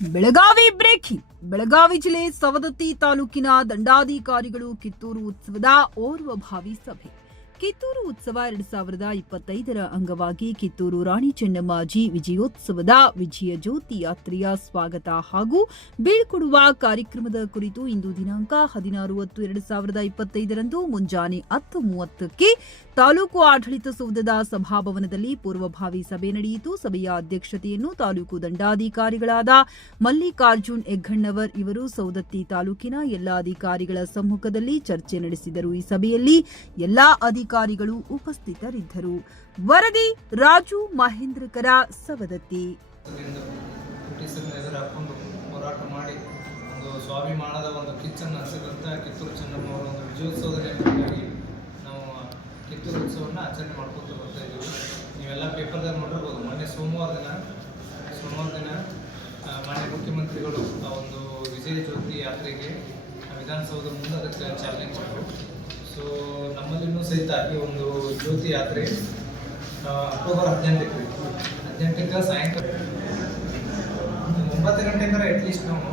Belagavi breaking. Belagavi ಜಿಲ್ಲೆ ಸವದತ್ತಿ ತಾಲೂಕಿನ ದಂಡಾಧಿಕಾರಿಗಳು ಕಿತ್ತೂರು ಉತ್ಸವದ ಓರ್ವ ಭಾವಿ ಸಭೆ. ಕಿತ್ತೂರು ಉತ್ಸವ ಎರಡ್ ಸಾವಿರದ ಇಪ್ಪತ್ತೈದರ ಅಂಗವಾಗಿ ಕಿತ್ತೂರು ರಾಣಿ ಚೆನ್ನಮ್ಮಾಜಿ ವಿಜಯೋತ್ಸವದ ವಿಜಯ ಜ್ಯೋತಿ ಯಾತ್ರೆಯ ಸ್ವಾಗತ ಹಾಗೂ ಬೀಳ್ಕೊಡುವ ಕಾರ್ಯಕ್ರಮದ ಕುರಿತು ಇಂದು ದಿನಾಂಕ ಹದಿನಾರು ಹತ್ತು ಎರಡ್ ಸಾವಿರದ ಇಪ್ಪತ್ತೈದರಂದು ಮುಂಜಾನೆ ಹತ್ತು ಮೂವತ್ತಕ್ಕೆ ತಾಲೂಕು ಆಡಳಿತ ಸೌಧದ ಸಭಾಭವನದಲ್ಲಿ ಪೂರ್ವಭಾವಿ ಸಭೆ ನಡೆಯಿತು. ಸಭೆಯ ಅಧ್ಯಕ್ಷತೆಯನ್ನು ತಾಲೂಕು ದಂಡಾಧಿಕಾರಿಗಳಾದ ಮಲ್ಲಿಕಾರ್ಜುನ್ ಹೆಗ್ಗಣ್ಣವರ್ ಇವರು ಸೌದತ್ತಿ ತಾಲೂಕಿನ ಎಲ್ಲಾ ಅಧಿಕಾರಿಗಳ ಸಮ್ಮುಖದಲ್ಲಿ ಚರ್ಚೆ ನಡೆಸಿದರು. ಈ ಸಭೆಯಲ್ಲಿ ಎಲ್ಲಾ ಅಧಿಕಾರಿಗಳು ಉಪಸ್ಥಿತರಿದ್ದರು. ವರದಿ ರಾಜು ಮಹೇಂದ್ರಕರ ಸವದತ್ತಿ. ಹೋರಾಟ ಮಾಡಿ ಒಂದು ಸ್ವಾಭಿಮಾನದ ಒಂದು ಕಿಚ್ಚನ್ನು ಹಸಿದಂಥ ಕಿತ್ತೂರು ಚೆನ್ನಮ್ಮ ಅವರ ಒಂದು ವಿಜಯೋತ್ಸವದ ನೆನಪಿಗಾಗಿ ನಾವು ಕಿತ್ತೂರು ಉತ್ಸವವನ್ನು ಆಚರಣೆ ಮಾಡ್ಕೊತ ಬರ್ತಾ ಇದ್ದೀವಿ. ನೀವೆಲ್ಲ ಪೇಪರ್ದಾಗ ನೋಡಿರ್ಬೋದು, ಮೊನ್ನೆ ಸೋಮವಾರ ದಿನ ಸೋಮವಾರ ದಿನ ಮಾನ್ಯ ಮುಖ್ಯಮಂತ್ರಿಗಳು ಆ ಒಂದು ವಿಜಯ ಜ್ಯೋತಿ ಯಾತ್ರೆಗೆ ವಿಧಾನಸೌಧದ ವಿಧಾನಸೌಧ ಮುಂದೆ ಅದಕ್ಕೆ ಚಾಲನೆ ಕೊಟ್ಟರು. ಸೊ ನಮ್ಮಲ್ಲಿನೂ ಸಹಿತ ಈ ಒಂದು ಜ್ಯೋತಿ ಯಾತ್ರೆ ಅಕ್ಟೋಬರ್ ಹದಿನೆಂಟಕ್ಕೆ ಹದಿನೆಂಟಕ್ಕೆ ಸಾಯಂಕಾಲ. ಒಂಬತ್ತು ಗಂಟೆಗಾರ ಅಟ್ಲೀಸ್ಟ್ ನಾವು